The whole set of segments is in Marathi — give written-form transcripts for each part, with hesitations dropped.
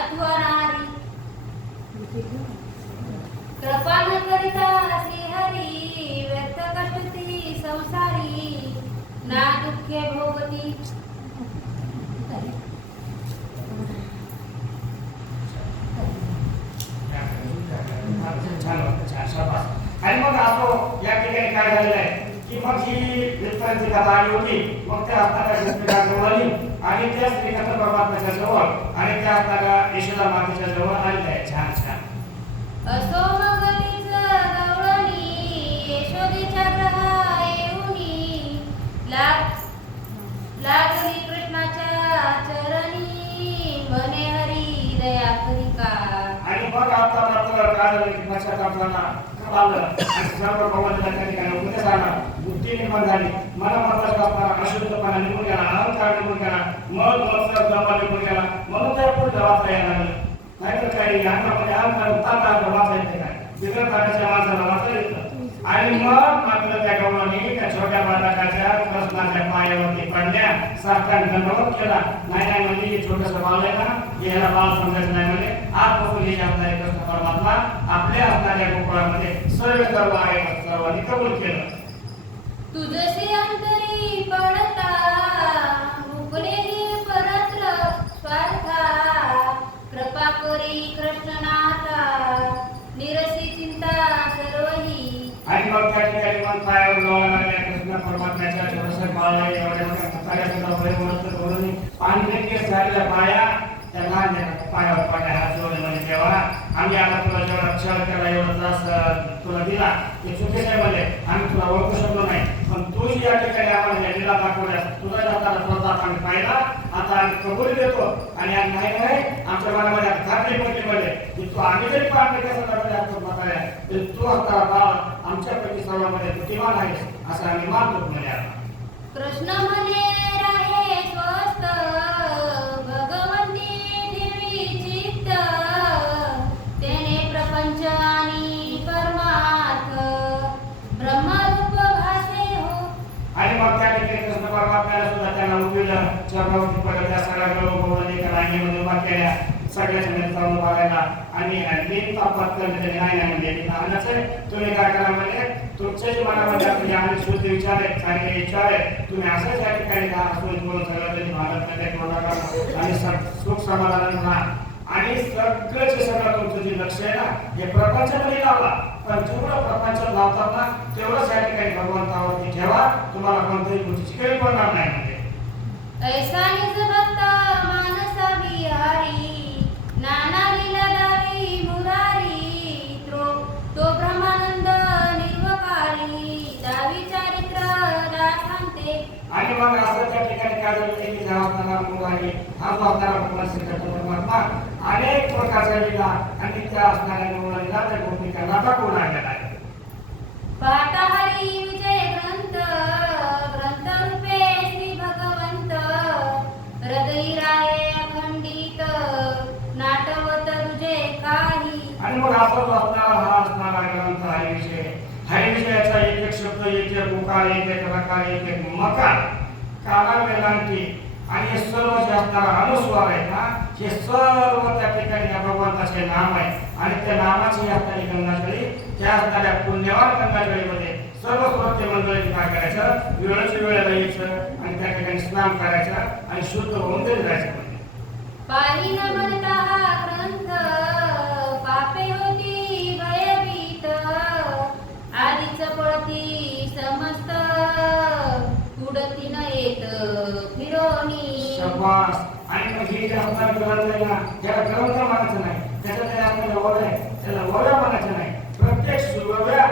अथवा नारी कृपा न करिता श्रीहरी व्यर्थ कष्टती संसारी ना दुःखे भोगती. आणि मग असो या ठिकाणी काय झालेलं आहे की मग ही विठ्ठलाची कथा आली होती. मग त्या असताना श्रीकांत जवळ आली आणि त्या श्रीकांत परमात्म्याच्या जवळ आणि त्या असताना यशोदा मातेच्या जवळ आलेल्या आहे. छान छान. असो मग तीच गवळणी यशोदेच्या ग्रहा येऊनी लागली कृष्णाच्या चरणी म्हणे हरी दया करी का. आणि मग आता मात्र काय झालं की पश्चाताप झाला आलं आणि सर्व भगवंताच्या त्या ठिकाणी उपदेश आला. बुद्धी निर्माण झाली. मला मताच असताना अशुद्धपणा निघून गेला, अहंकार निघून गेला, मग मत्सर जमा निघून गेला. म्हणून त्या पुढे वाचता येणार नाही. नाहीतर काही अंगामध्ये अहंकार उतारता वाचता येते काय बिगर ताटाच्या माणसाला वाचता येतं. आणि मग मात्र त्या गवळणी त्या छोट्या बालकाच्या कृष्णाच्या पायावरती पडल्या सारखा दंडवत केला. नाही नाही म्हणजे हे छोटंसं बाल आहे ना याला बाल समजायचं नाही म्हणजे आजपासून हे असणारे कृष्ण परमात्मा आपल्या असणाऱ्या गोकुळामध्ये सर्व सर्व आहे सर्वांनी कबूल केलं. तुझसे अंतरी पडता मुकलेली परत्र स्वार्था कृपा करी कृष्णनाथा निरसी चिंता सर्वही. आणि मग त्या ठिकाणी मग पायावर लोळा लागल्या कृष्ण परमात्म्याच्या छोटंसं बाळ आहे एवढ्या मोठ्या म्हाताऱ्या सुद्धा भयमस्त करून पाणी केस झालेल्या पाया त्या लहान पायावर पडल्या हात जोडले म्हणजे तेव्हा आम्ही आता तुला जेवढा क्षण केला एवढा त्रास तुला दिला ते चुकीचे आहे म्हणजे आम्ही तुला ओळखू शकलो नाही. पण तू या ठिकाणी आम्हाला लीला दाखवल्यास तुझा जाताना प्रताप आम्ही पाहिला. आता आम्ही कबुली देतो आणि नाही नाही आमच्या मनामध्ये खात्री पडली म्हणजे की तू आम्ही जरी पाहणे कसं करतो म्हाताऱ्या तरी तू आता बाळ आमच्यापैकी सर्वांमध्ये बुद्धिमान आहेस असं आम्ही मानतो म्हणजे. कृष्ण म्हणे राहे स्वस्थ भगवंती ठेवी चित्त तेने प्रपंच आणि परमार्थ ब्रह्मरूप भासे हो. आणि मग त्या ठिकाणी कृष्ण परमात्म्याला सुद्धा त्यांना उठवलं चक्रावरती पडलं त्या सगळ्या गौरव एका रांगेमध्ये उभा केल्या सगळ्याच्या मध्ये जाऊन बघायला आणि नेम तापात करण्याचे नाही नाही म्हणजे अन्नाचं तुम्ही काय करा म्हणजे तुमच्याच मनामध्ये आपले आणि शुद्ध विचार आहेत चांगले विचार आहेत तुम्ही असंच या ठिकाणी करून सगळं तरी भारत आणि सुख समाधान म्हणा आणि सगळंच सगळं तुमचं जे लक्ष आहे ना हे प्रपंचामध्ये लावला. पण जेवढं प्रपंचात लावतात ना तेवढंच या ठिकाणी भगवंतावरती ठेवा तुम्हाला कोणत्याही गोष्टीची काही पडणार नाही म्हणजे. ऐसा निज भक्त मानसा विहारी नाना लीला दावी मुरारी तो ब्रह्मानंद निर्वकारी दावी चारित्र दासांते. आणि मग असं त्या ठिकाणी काय झालं की जेव्हा मुरारी हा जो आपल्याला भगवान श्रीकृष्ण परमात्मा अनेक प्रकारच्या लीला आणि त्या असणाऱ्या मुरारीला त्या गोपिकांना दाखवून लागलेला आहे. पाहता हरी विजय ग्रंथ ग्रंथ रूपे श्री भगवंत हृदयी राहे अखंडित नाटवत तुझे काही. आणि मग आपण असणारा हा असणारा ग्रंथ हरिविषयाचा एक एक शब्द एक एक उकार एक एक रकार एक एक मकार काला वेलांटी आणि हे सर्व जे असणारा अनुस्वार आहे ना हे सर्व त्या ठिकाणी या भगवंताचे नाम आहे. आणि त्या नामाची असणारी गंगाजळी त्या असणाऱ्या पुण्यवान गंगाजळीमध्ये सर्व श्रोते मंडळींनी काय करायचं वेळेच्या वेळेला यायचं आणि त्या ठिकाणी स्नान करायचं आणि शुद्ध होऊन घरी जायचं. पाही न म्हणता हा ग्रंथ पापे होती भयभीत आधीच पळती समस्त उडती न येत फिरोनी. शाबास. आणि मग हे जे असणार ग्रंथ आहे ना त्याला ग्रंथ म्हणायचं नाही त्याच्यात ते आपल्याला ओढ आहे त्याला ओढ्या म्हणायचं नाही. प्रत्येक सुरव्या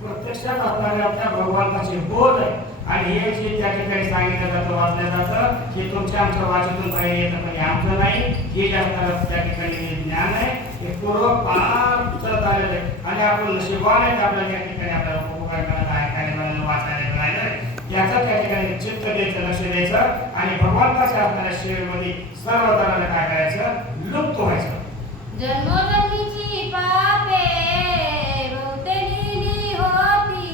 प्रत्यक्षात असणाऱ्या आपल्या भगवंताचे बोध आहे. आणि हे जे त्या ठिकाणी सांगितलं जातं वाचलं जातं हे तुमच्या आमच्या वाचेतून बाहेर येतं पण हे आमचं नाही. हे जे असणारं त्या ठिकाणी ज्ञान आहे हे पूर्वपार चलत आलेलं आहे. आणि आपण नशिबान आहेत आपल्याला या ठिकाणी आपल्याला उपकारणाला ऐकायला मिळालं वाचायला मिळालं याचा त्या ठिकाणी चित्त द्यायचं लक्ष द्यायचं आणि भगवंताच्या आपल्याला शेरीमध्ये सर्व जणांना काय करायचं लुप्त व्हायचं. जन्मोजन्मीची पापे बहुते लिहिली होती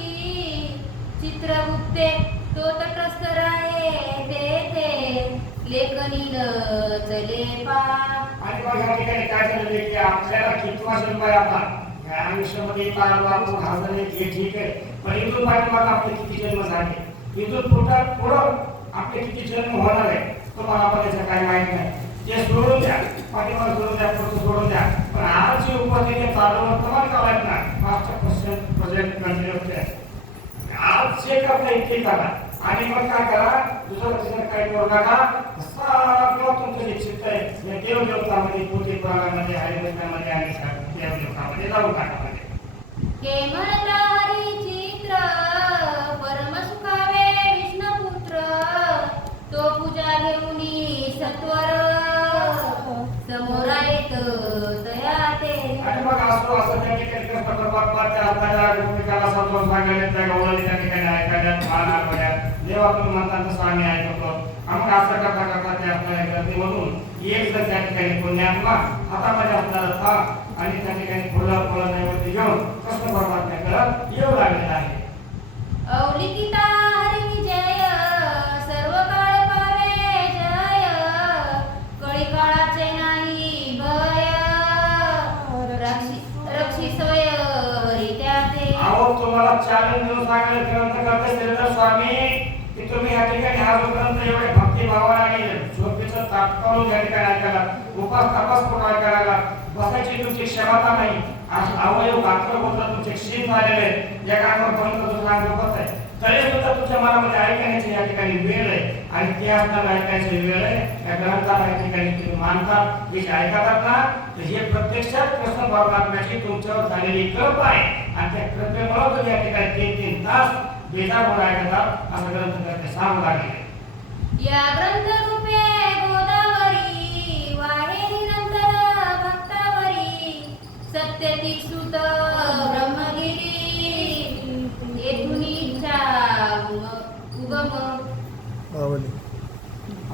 चित्रगुप्ते तो तटस्थ राहे तेथे लेखनीन चले पा. आणि मग या ठिकाणी काय झालेलं आहे की आपल्याला कितवा जन्म आहे आता या आयुष्यामध्ये पाहिलं आपण हसले हे ठीक आहे, पण इथून पाठीमागे आपले किती जन्म झाले, इथून पुढं आपले किती जन्म होणार आहे तुम्हाला पण याचं काही माहित नाही. ते सोडून द्या, पाठीमागे सोडून द्या, पुढचं सोडून द्या, पण आज जी उपस्थिती चालू तुम्हाला कळत ना मागच्या प्रेझेंट कंटिन्यू आज जे करता इतके करा आणि मग काय करा, दुसरं काही करू नका. सगळं तुमचं निश्चित आहे या देवदेवतामध्ये पोते पुराणामध्ये हरिभजनामध्ये आणि देवदेवतामध्ये जाऊ टाका. हे म्हणता हरी चित्र परम सुखावे विष्णुपुत्र, तो पूजा घेऊनी सत्वर समोरा येत तया ते. आणि मग असं त्या ठिकाणी कृष्ण परमात्मा त्या आपल्याला गोपिकाला समजावून सांगायला त्या गवळणी त्या ठिकाणी ऐकायला मारणार पड्या देवा तुम्ही म्हणतात तसं आम्ही ऐकतो. आम्ही असं करता करता ते आपल्याला गर्दी म्हणून एक जर त्या ठिकाणी पुण्यात्मा हातामध्ये आपल्याला था आणि त्या ठिकाणी फुलं नैवेद्य घेऊन कृष्ण परमात्म्याकडे येऊ लागलेला आहे. अवलिकिता हरी विजय सर्व काळ पावे जय, कळी काळाचे नाही भय, रक्षी स्वय हरी त्याचे. अहो तुम्हाला चॅलेंज देऊन सांगायला ग्रंथ करते श्रीधर स्वामी की तुम्ही या ठिकाणी हा जो ग्रंथ एवढे भक्तिभावाने आणि झोपेचं तात्काळ या ठिकाणी ऐकायला उपास तपास करून ऐकायला बसायची तुमची क्षमता नाही, आज अवयव गात्र होतं तुमचे क्षीण झालेले या कामावर पर्यंत तुझं डोकत आहे, तरी सुद्धा तुमच्या मनामध्ये ऐकण्याची या ठिकाणी वेळ आहे आणि ते असताना ऐकायची वेळ आहे. या ग्रंथाला या ठिकाणी तुम्ही मानतात जे ऐकतात ना तर हे प्रत्यक्षात कृष्ण परमात्म्याची तुमच्यावर झालेली कृपा आहे आणि त्या कृपेमुळे तुम्ही या ठिकाणी 3-3 तास बेजार होऊन ऐकतात असं ग्रंथ करते सांगू लागले. या ग्रंथ रूपे गोदावरी वाहेरी नंतर भक्तावरी, सत्यती सुत ब्रह्मगिरी येथून इच्छा उगम.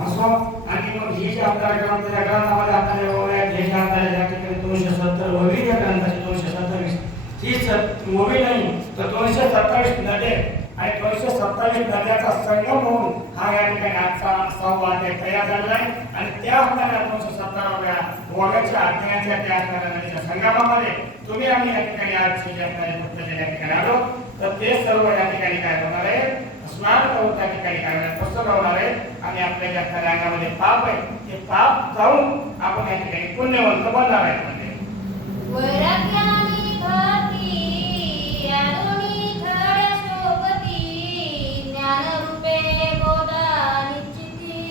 असो आणि मग ही जी आपल्या ग्रंथ या ग्रंथामध्ये आपल्याला ओव्या हे जे आपल्याला या ठिकाणी 270 ओवी या ग्रंथाची 227 ही ओवी नाही तर 227 नद्या आणि 227 नद्याचा संगम होऊन हा या ठिकाणी आजचा 6वा अध्याय तयार झालेला आहे आणि त्या आपल्याला 217व्या ओव्याच्या अध्यायाच्या त्या आपल्याला नदीच्या संगमामध्ये तुम्ही आम्ही या ठिकाणी आजची जे आपल्याला पुस्तके या ठिकाणी आलो तर ते सर्व या ठिकाणी काय होणार आहे, स्नान करून त्या ठिकाणी काय पुस्तक होणार आहे आणि आपल्या ज्या आपल्या अंगामध्ये पाप आहे ते पाप जाऊन आपण या ठिकाणी पुण्यवंत बनणार आहे. म्हणजे वैराग्याने भक्ती यानुनी खड्या शोभती, ज्ञानरूपे गोदा निश्चिती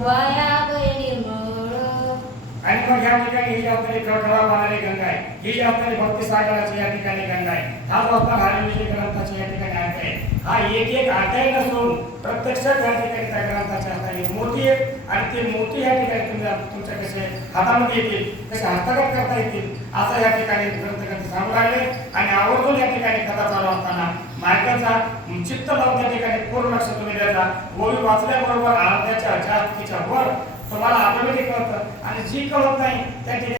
वाया गय निर्मळ. आणि मग या ठिकाणी ही जी आपली खळखळा वाहणारी गंगा आहे, ही जी आपली भक्ती सागराची या ठिकाणी गंगा आहे, हा जो आपला हरिविजय ग्रंथाची या ठिकाणी अर्थ आहे, हा एक अध्याय नसून प्रत्यक्षात या ठिकाणी त्या ग्रंथाच्या हाताने मोती आहे आणि ते मोती या ठिकाणी तुमच्या कसे हातामध्ये येतील कसे हस्तगत करता येतील असं या ठिकाणी ग्रंथकर्ते सांगू लागले. आणि आवर्जून या ठिकाणी कथा चालू असताना मायकाचा चित्त लावून त्या ठिकाणी पूर्ण लक्ष तुम्ही द्यायचा. ओवी वाचल्याबरोबर अर्ध्याच्या जास्तीच्या वर तुम्हाला ऑटोमॅटिक कळतं आणि जी कळत नाही त्या ठिकाणी